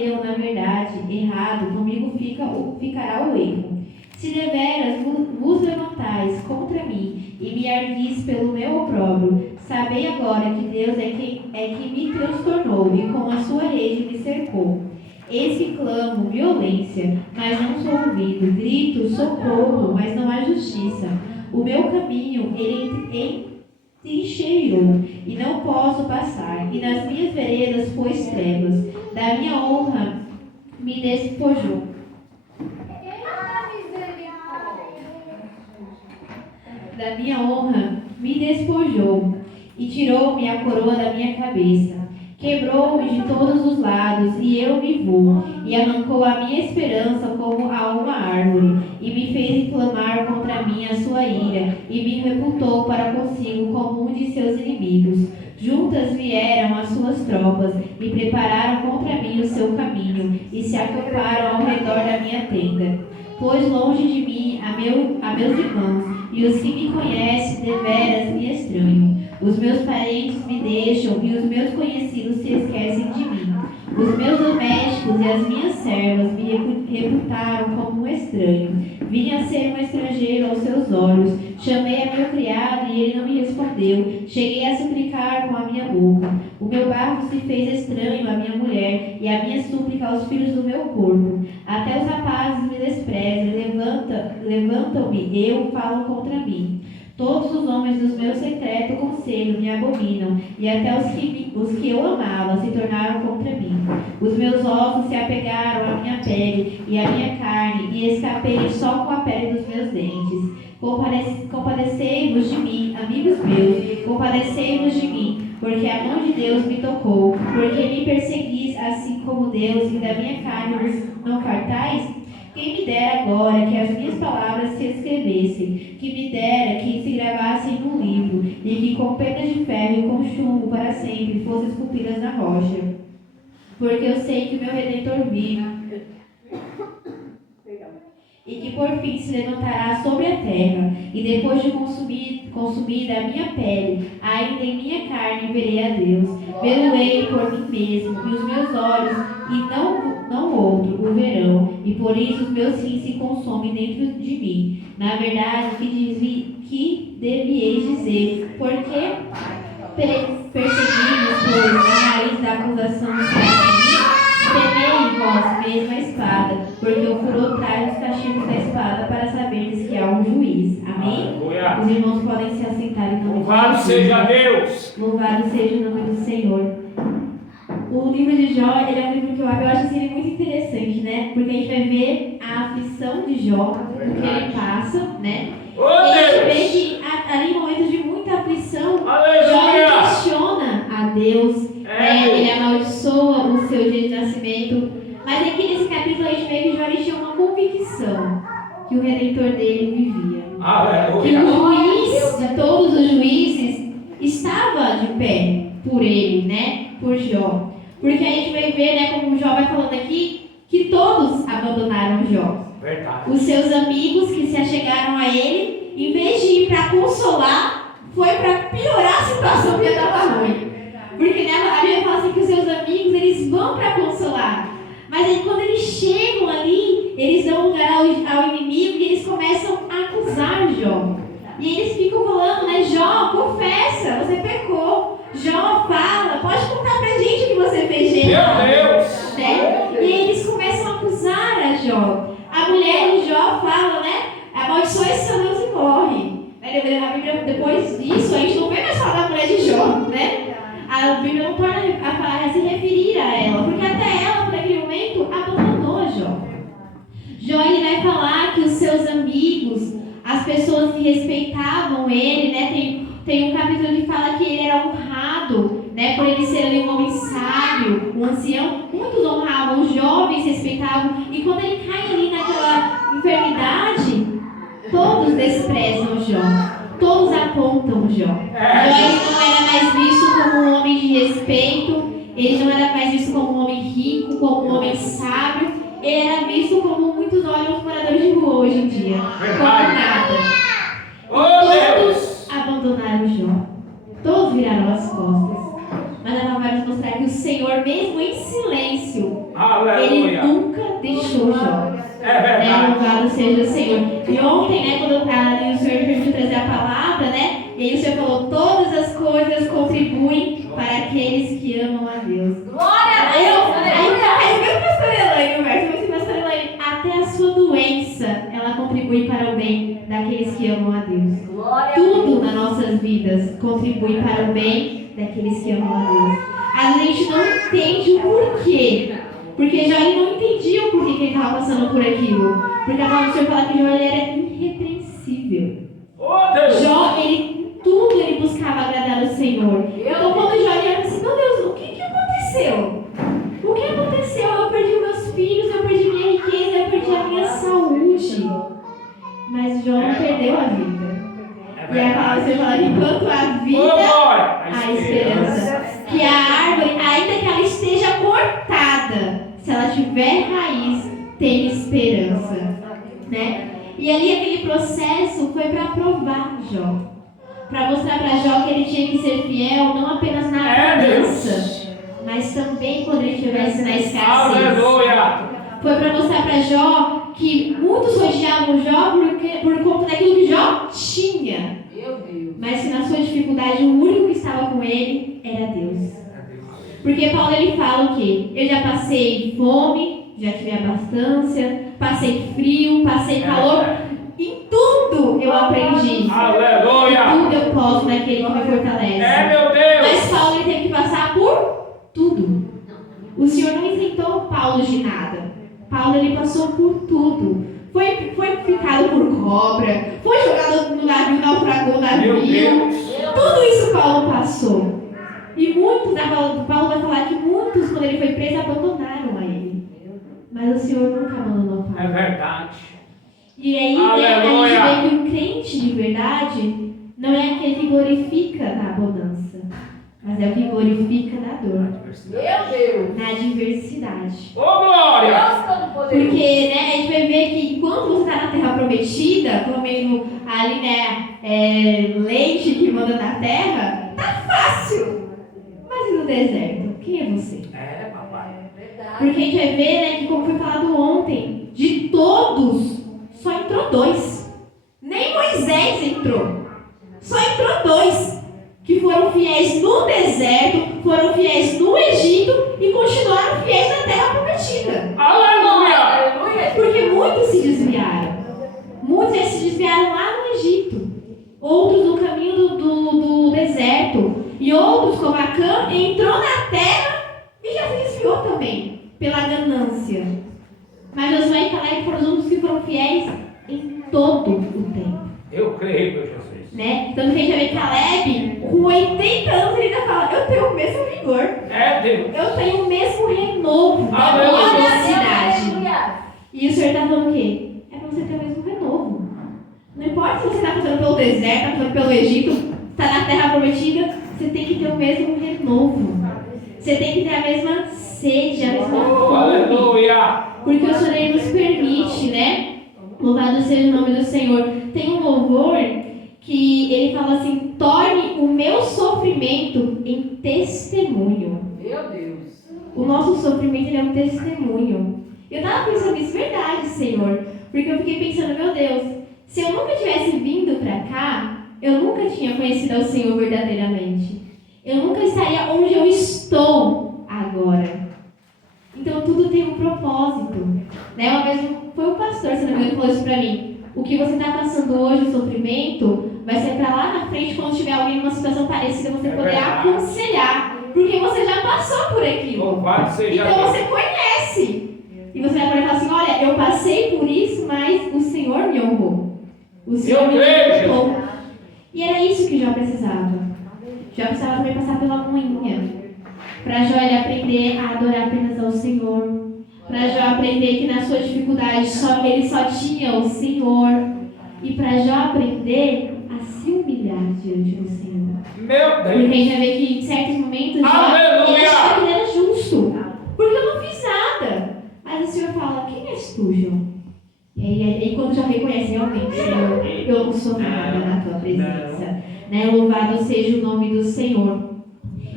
eu, na verdade, errado, comigo ficará o erro. Se deveras vos levantais contra mim e me arguis pelo meu opróbrio, sabei agora que Deus é que me transtornou e com a sua rede me cercou. Eis que clamo violência, mas não sou ouvido, grito socorro, mas não há justiça. O meu caminho ele trincheirou e não posso passar, e nas minhas veredas pôs trevas, da minha honra me despojou. Da minha honra me despojou e tirou-me a coroa da minha cabeça. Quebrou-me de todos os lados e eu me vou, e arrancou a minha esperança como a uma árvore, e me fez clamar contra mim a sua ira, e me reputou para consigo como um de seus inimigos. Juntas vieram as suas tropas, e prepararam contra mim o seu caminho, e se acamparam ao redor da minha tenda. Pôs longe de mim a meus irmãos, e os que me conhecem deveras me estranham. Os meus parentes me deixam e os meus conhecidos se esquecem de mim. Os meus domésticos e as minhas servas me reputaram como um estranho. Vim a ser um estrangeiro aos seus olhos. Chamei a meu criado e ele não me respondeu. Cheguei a suplicar com a minha boca. O meu barro se fez estranho à minha mulher e a minha súplica aos filhos do meu corpo. Até os rapazes me desprezam, levantam-me, eu falo contra mim. Todos os homens dos meus secretos conselhos me abominam, e até os que eu amava se tornaram contra mim. Os meus ossos se apegaram à minha pele e à minha carne, e escapei só com a pele dos meus dentes. Compadecei-vos de mim, amigos meus, compadecei-vos de mim, porque a mão de Deus me tocou, porque me perseguis assim como Deus, e da minha carne vos não fartais? Quem me dera agora que as minhas palavras se escrevessem, que me dera que se gravassem num livro, e que com penas de ferro e com chumbo para sempre fossem esculpidas na rocha. Porque eu sei que o meu Redentor vive, e que por fim se levantará sobre a terra, e depois de consumida a minha pele, ainda em minha carne verei a Deus. Vê-lo-ei por mim mesmo, e os meus olhos, e não outro, o verão, e por isso os meus rins se consomem dentro de mim. Na verdade, que devieis dizer, por que perseguimos, pois, a raiz da acusação está em mim? Temei vós mesmo a espada, porque o furor traz os castigos da espada para saberdes que há um juiz. Amém? Os irmãos podem se assentar em nome de Jesus. Louvado seja Deus! Louvado seja o nome do Senhor. O livro de Jó, ele é um livro que eu acho assim, muito interessante, né? Porque a gente vai ver a aflição de Jó, o que ele passa, né? E a gente vê que ali em momentos de muita aflição, Jó ele questiona a Deus, ele amaldiçoa o seu dia de nascimento. Mas aqui nesse capítulo a gente vê que Jó ele tinha uma convicção que o Redentor dele vivia. Que o juiz de todos os juízes estava de pé por ele, né? Por Jó. Porque a gente vai ver, né, como o Jó vai falando aqui, que todos abandonaram Jó. Verdade. Os seus amigos que se achegaram a ele, em vez de ir para consolar, foi para piorar a situação que estava ruim. Porque, né, a Bíblia fala assim que os seus amigos, eles vão para consolar. Mas aí, quando eles chegam ali, eles dão lugar ao inimigo e eles começam a acusar Jó. E eles ficam falando, né, Jó, confessa, você pecou. Jó, fala, pode contar pra gente o que você fez de errado. Meu Deus! Né? E aí eles começam a acusar a Jó. A mulher de Jó fala, né, amaldiçoa esse seu Deus e morre. A Bíblia, depois disso, a gente não vê mais falar da mulher de Jó, né? A Bíblia não torna a se referir a ela, porque até ela, por aquele momento, abandonou Jó. Jó, ele vai falar que os seus amigos, as pessoas que respeitavam ele, né, tem um capítulo que fala que ele era honrado, né, por ele ser ali um homem sábio, um ancião. Muitos honravam, os jovens respeitavam. E quando ele cai ali naquela enfermidade, todos desprezam Jó. Todos apontam Jó. Jó ele não era mais visto como um homem de respeito. Ele não era mais visto como um homem rico, como um homem sábio. Ele era visto como muitos olham os moradores de rua hoje em dia. Como nada. Todos abandonaram Jó. Todos viraram as costas. Mas ela vai nos mostrar que o Senhor, mesmo em silêncio, Aleluia. Ele nunca deixou Jó. É verdade. Louvado seja o Senhor. E ontem, né, quando o Senhor permitiu trazer a palavra, né, e aí o Senhor falou, todas as coisas contribuem para aqueles que amam a Deus. Glória a Deus! Aí veio o pastor Elaine, o verso, mas pastor Elaine, até a sua doença, ela contribui para o bem daqueles que amam a Deus. Tudo nas nossas vidas contribui para o bem daqueles que amam a Deus. A gente não entende o porquê. Porque Jó ele não entendia o porquê que ele estava passando por aquilo. Porque a palavra do Senhor fala que Jó ele era irrepreensível. Oh, Deus. Jó, tudo ele buscava agradar o Senhor. Então quando Jó olhava assim, meu Deus, o que aconteceu? O que aconteceu? Eu perdi meus filhos, eu perdi minha riqueza, eu perdi a minha saúde. Mas Jó não perdeu a vida. E a palavra do Senhor fala que enquanto a vida, a esperança. Que a árvore, ainda que ela esteja cortada, se ela tiver raiz, tem esperança, né? E ali aquele processo foi para provar Jó, para mostrar para Jó que ele tinha que ser fiel, não apenas na abundância, mas também quando ele estivesse na escassez. Aleluia. Foi para mostrar para Jó que muitos odiavam Jó por conta daquilo que Jó tinha. Mas que na sua dificuldade o único que estava com ele era Deus. Porque Paulo ele fala o quê? Eu já passei fome, já tive abastança, passei frio, passei calor. Em tudo eu aprendi. Aleluia. Em tudo eu posso naquele que me fortalece. Meu Deus. Mas Paulo ele teve que passar por tudo. O Senhor não isentou Paulo de nada. Paulo ele passou por tudo. Foi picado por cobra, foi jogado no navio, naufragou o navio. Tudo isso Paulo passou. E muitos, Paulo vai falar que muitos, quando ele foi preso, abandonaram a ele. Mas o Senhor nunca abandonou Paulo. É verdade. E aí, né, a gente vê que o crente de verdade não é aquele que glorifica na abundância, mas é o que glorifica na dor. Meu Deus! Na adversidade. Ô, glória! Porque, né, a gente vai ver que enquanto você está na terra prometida, comendo ali, né, leite que manda da terra, tá fácil. Mas e no deserto? Quem é você? Papai. Porque a gente vai ver, né, que como foi falado ontem, de todos, só entrou 2. Nem Moisés entrou. Só entrou 2. Que foram fiéis no deserto, foram fiéis no Egito e continuaram fiéis na terra prometida. Aleluia! Porque muitos se desviaram. Muitos se desviaram lá no Egito. Outros no caminho do deserto. E outros, como Acã, entrou na terra e já se desviou também, pela ganância. Mas Josué e Caleb foram os únicos que foram fiéis em todo o tempo. Eu creio, meu Jesus. Né? Tanto que a gente vai ver Caleb, com 80 anos, ele ainda fala, eu tenho o mesmo vigor. Deus. Eu tenho o mesmo renovo da minha velocidade. E o Senhor está falando o quê? É para você ter o mesmo renovo. Não importa se você está passando pelo deserto, está passando pelo Egito, está na terra prometida, você tem que ter o mesmo renovo. Você tem que ter a mesma sede, a mesma fome. Aleluia! Porque o Senhor nos permite, né? Louvado seja o nome do Senhor. Tem um louvor que ele fala assim, torne o meu sofrimento em testemunho. Meu Deus. O nosso sofrimento ele é um testemunho. Eu estava pensando nisso, verdade, Senhor. Porque eu fiquei pensando, meu Deus, se eu nunca tivesse vindo para cá, eu nunca tinha conhecido ao Senhor verdadeiramente. Eu nunca estaria onde eu estou agora. Então tudo tem um propósito. Né? Uma vez foi o pastor, se não me engano, que falou isso para mim. O que você está passando hoje, o sofrimento, vai ser para lá na frente, quando tiver alguém numa situação parecida, você poder aconselhar. Porque você já passou por aquilo. Louvado seja então Deus. você conhece. E você vai poder falar assim, olha, eu passei por isso, mas o Senhor me honrou. O Senhor me honrou. E era isso que Jó precisava. Jó precisava também passar pela moinha. Para Jó ele aprender a adorar apenas ao Senhor. Para Jó aprender que na sua dificuldade ele só tinha o Senhor. E para Jó aprender a se humilhar diante do Senhor. Meu Deus! Porque a gente vai ver que em certos momentos Jó ele achava que ele era justo. Porque eu não fiz nada. Mas o Senhor fala, quem és tu, Jó? E aí quando Jó reconhece, realmente, Senhor, eu não sou nada na tua presença. Né? Louvado seja o nome do Senhor.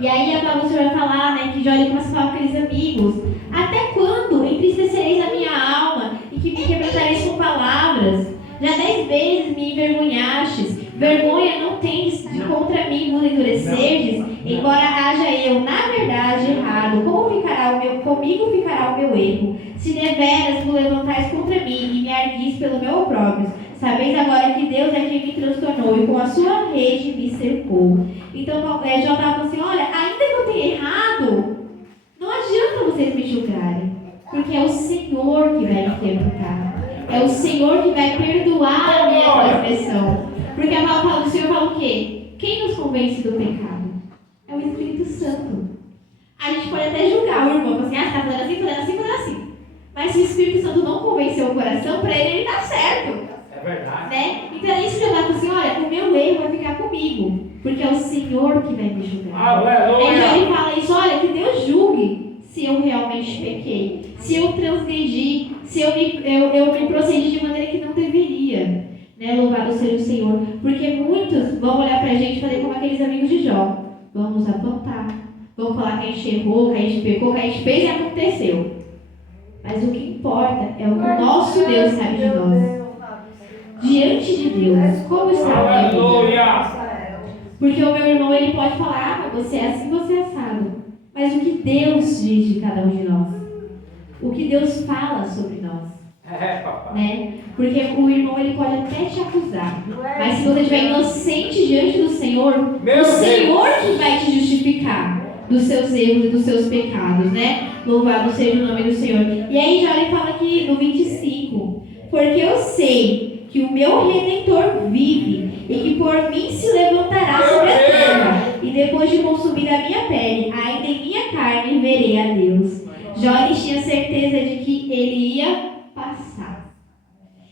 E aí a palavra do Senhor vai falar, né, que Jó ele começa a falar com aqueles amigos. Até quando vezes me envergonhastes. Vergonha não tendes de contra mim vos endurecerdes, embora haja eu, na verdade, errado. Comigo ficará o meu erro. Se deveras vos levantais contra mim e me arguis pelo meu opróbrio, sabeis agora que Deus é quem me transtornou e com a sua rede me cercou. Então Jó estava falando assim, olha, ainda que eu tenha errado, não adianta vocês me julgarem, porque é o Senhor que vai me perguntar. É o Senhor que vai perdoar a minha transgressão. Porque a palavra do Senhor fala o quê? Quem nos convence do pecado? É o Espírito Santo. A gente pode até julgar o irmão, assim, está falando assim, falando assim, falando assim. Mas se o Espírito Santo não convenceu o coração, para ele está certo. É verdade. Né? Então é isso que eu falo assim, olha, o meu erro vai ficar comigo, porque é o Senhor que vai me julgar. Então ele fala isso, olha, que Deus julgue se eu realmente pequei, se eu transgredi, se eu me procedi de maneira que não deveria. Né? Louvado seja o Senhor. Porque muitos vão olhar pra gente e fazer como aqueles amigos de Jó. Vamos apontar, vamos falar que a gente errou, que a gente pecou, que a gente fez e aconteceu. Mas o que importa é o que o nosso Deus sabe de nós. Diante de Deus, como está a minha vida? Porque o meu irmão, ele pode falar, você é assim, você é assado. Mas o que Deus diz de cada um de nós? O que Deus fala sobre nós? Né? Porque o irmão, ele pode até te acusar. Mas se você estiver inocente diante do Senhor, o Senhor que vai te justificar dos seus erros e dos seus pecados, né? Louvado seja o nome do Senhor. E aí já ele fala aqui no 25, porque eu sei que o meu Redentor vive e que por mim se levantará sobre a terra, e depois de consumir a minha pele, ainda em minha carne verei a Deus. Jó tinha certeza de que ele ia passar.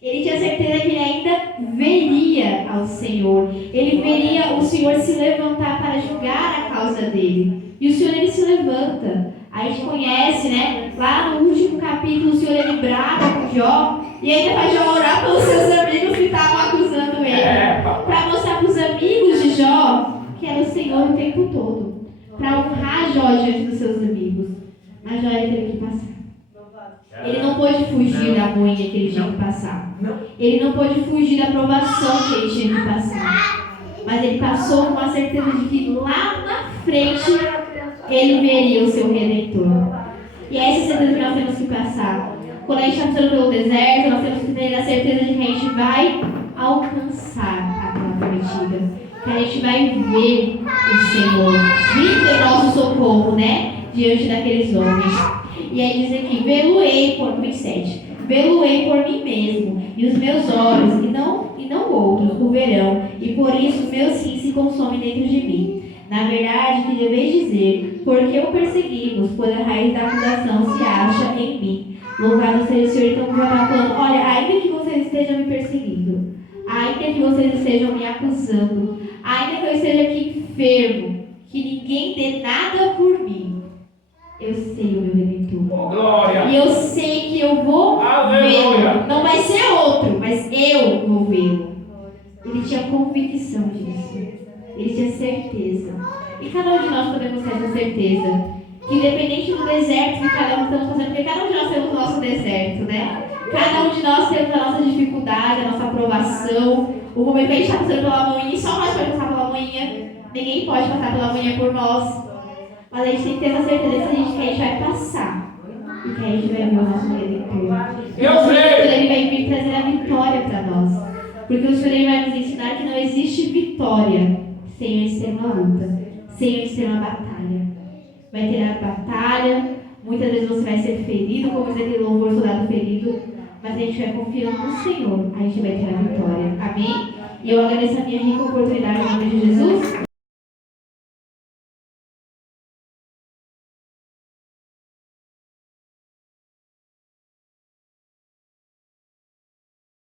Ele tinha certeza que ele ainda veria ao Senhor. Ele veria o Senhor se levantar para julgar a causa dele. E o Senhor, ele se levanta. A gente conhece, né? Lá no último capítulo, o Senhor, ele brada com Jó. E ainda faz Jó orar pelos seus amigos que estavam acusando ele. Para mostrar para os amigos de Jó que era o Senhor o tempo todo. Para honrar Jó diante dos seus amigos. Mas Jó, ele teve que passar. Ele não pôde fugir da moinha que ele tinha que passar. Ele não pôde fugir da provação que ele tinha que passar. Mas ele passou com a certeza de que lá na frente ele veria o seu Redentor. E é essa certeza que nós temos que passar. Quando a gente está passando pelo deserto, nós temos que ter a certeza de que a gente vai alcançar a terra prometida. Que a gente vai ver o Senhor, vir do nosso socorro, né? Diante daqueles homens. E aí diz aqui, vê-lo-ei por 27, vê-lo-ei por mim mesmo, e os meus olhos, e não outros, o verão, e por isso o meu sim se consome dentro de mim. Na verdade, que deveis dizer, porque o perseguimos, pois a raiz da acusação se acha em mim. Louvado seja o Senhor. Então, já está falando, olha, ainda que vocês estejam me perseguindo, ainda que vocês estejam me acusando, ainda que eu esteja aqui enfermo, que ninguém dê nada por mim, eu sei o meu Redentor. Glória. E eu sei que eu vou vê-lo. Não vai ser outro, mas eu vou vê-lo. Ele tinha convicção disso. Ele tinha certeza. E cada um de nós podemos ter essa certeza. Que independente do deserto que cada um estamos passando, porque cada um de nós temos o nosso deserto, né? Cada um de nós temos a nossa dificuldade, a nossa aprovação. O momento que a gente está passando pela moinha, só nós podemos passar pela moinha. Ninguém pode passar pela moinha por nós. Mas a gente tem que ter essa certeza que a gente vai passar. E que a gente vai ver o nosso Redentor. O Senhor, ele vai vir trazer a vitória para nós. Porque o Senhor, ele vai nos ensinar que não existe vitória sem antes ter uma luta, sem antes ter uma batalha. Vai ter a batalha, muitas vezes você vai ser ferido, como diz aquele louvor, soldado ferido. Mas a gente vai confiando no Senhor, a gente vai ter a vitória. Amém? E eu agradeço a minha rica oportunidade em nome de Jesus.